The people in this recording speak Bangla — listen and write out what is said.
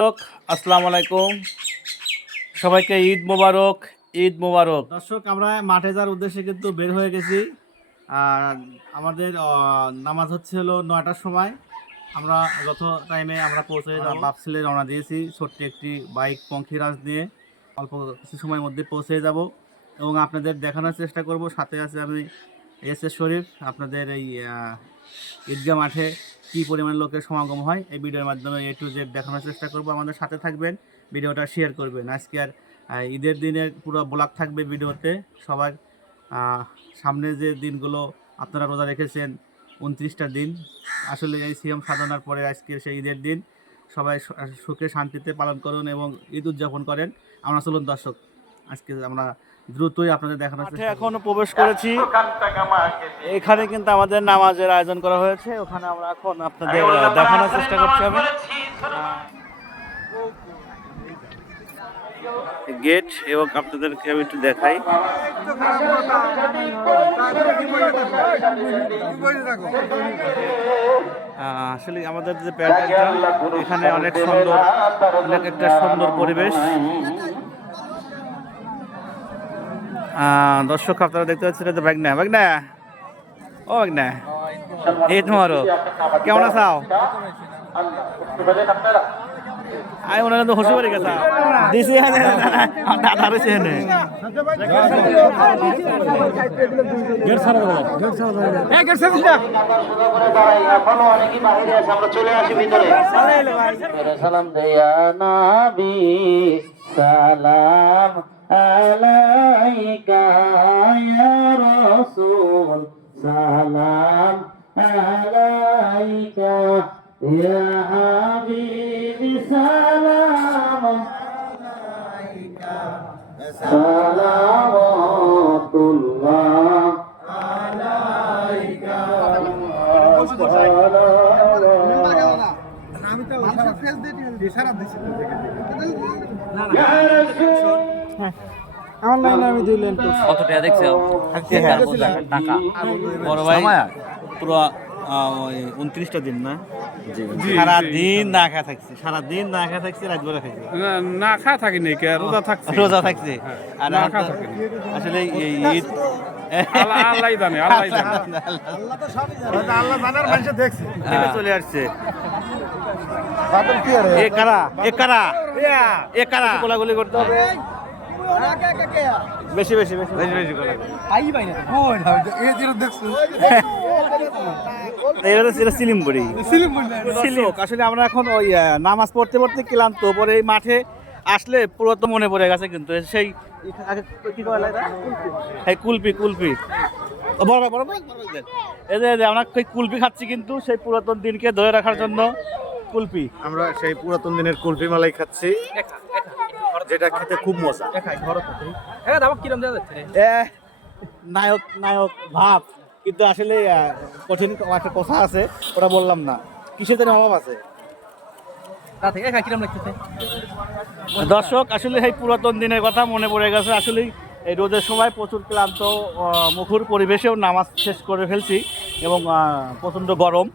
দর্শক, আসসালামু আলাইকুম। সবাইকে ঈদ মোবারক ঈদ মোবারক। দর্শক আমরা মাঠে যাওয়ার উদ্দেশ্যে কিন্তু বের হয়ে গেছি। আর আমাদের নামাজ হচ্ছে হলো নয়টার সময়। আমরা যত টাইমে আমরা পৌঁছে বাপসিলে রওনা দিয়েছি ছোট্ট একটি বাইক পঙ্খিরাজ নিয়ে অল্প কিছু সময়ের মধ্যে পৌঁছে যাব। এবং আপনাদের দেখানোর চেষ্টা করব। সাথে আছে আমি এস এস শরীফ। আপনাদের এই ঈদগাহ মাঠে কী পরিমাণ লোকের সমাগম হয়, এই ভিডিওর মাধ্যমে এ টু জেড দেখানোর চেষ্টা করব। আমাদের সাথে থাকবেন, ভিডিওটা শেয়ার করবেন। আজকে আর ঈদের দিনের পুরো ব্লগ থাকবে ভিডিওতে। সবার সামনে যে দিনগুলো আপনারা রোজা রেখেছেন, উনত্রিশটা দিন। আসলে এই সিএম সাধনার পরে আজকে সেই ঈদের দিন। সবাই সুখে শান্তিতে পালন করুন এবং ঈদ উদযাপন করেন। আমরা চলুন দর্শক। আজকে আমরা দ্রুতই আপনাদের দেখানোর চেষ্টা এখন প্রবেশ করেছি। এখানে কিন্তু আমাদের নামাজের আয়োজন করা হয়েছে। ওখানে আমরা এখন আপনাদের দেখানোর চেষ্টা করছি আমি। গেট এবং আপনাদেরকে আমি একটু দেখাই। আসলে আমাদের যে প্যান্ডেলটা এখানে অনেক সুন্দর অনেক একটা সুন্দর পরিবেশ। দর্শক, আপনারা দেখতে পাচ্ছেন এটা বাগনা বাগনা ও বাগনা এই তোমারও। কেমন আছাও আই ওনারা তো হসু পারি গেছা। দিছি দাদা রয়েছে হেনে সালাম দেয়া নাবি, সালাম। আলাইকা ইয়া রাসূল সালাম আলাইকা ইয়া হাবিবি সালাম আলাইকা সালামাতুল্লাহ আলাইকা কত টাকা দেখছ টাকা? বড় ভাই পুরো উনত্রিশটা দিন না? সারা দিন না খা থাকছে। সারা দিন না খা থাকছে রাত বেলা খাইছে। না খা থাকি নাই কে রোজা থাকছি। রোজা থাকছে। আর না খা থাকি আসলে এই ঈদ আল্লাহ আল্লাহ জানে। আল্লাহ জানে। থেকে চলে আসছে। এ কারা? এ কারা? এ কারা? গোলাগুলি করতে হবে। বেশি বেশি বেশি। বেশি বেশি গোলাগুলি এটা তো- এটা সিলিম বড়ি। আসলে আমরা এখন ওই নামাজ পড়তে পড়তে ক্লান্ত পরে এই মাঠে আসলে পুরো তো মনে পড়ে গেছে কিন্তু সেই কি করা কুলপি কুলপি। বড় ভাই, বড় ভাই, বড় ভাই দেন। এই যে আমরা কুলপি খাচ্ছি কিন্তু সেই পুরাতন দিনকে ধরে রাখার জন্য। কুলপি আমরা সেই পুরাতন দিনের কুলফি মালাই খাচ্ছি। যেটা খেতে খুব মজা। হ্যাঁ দাবা কিরম দেওয়া যাচ্ছে? এ, নায়ক নায়ক ভাব। কিন্তু আসলে কঠিন একটা কথা আছে ওটা বললাম না। কিসের যেন অভাব আছে? কিরম দর্শক আসলে এই পুরাতন দিনের কথা মনে পড়ে গেছে। আসলে এই রোদের সময় প্রচুর ক্লান্ত আহ, মুখর পরিবেশেও নামাজ শেষ করে ফেলছি এবং প্রচণ্ড গরম।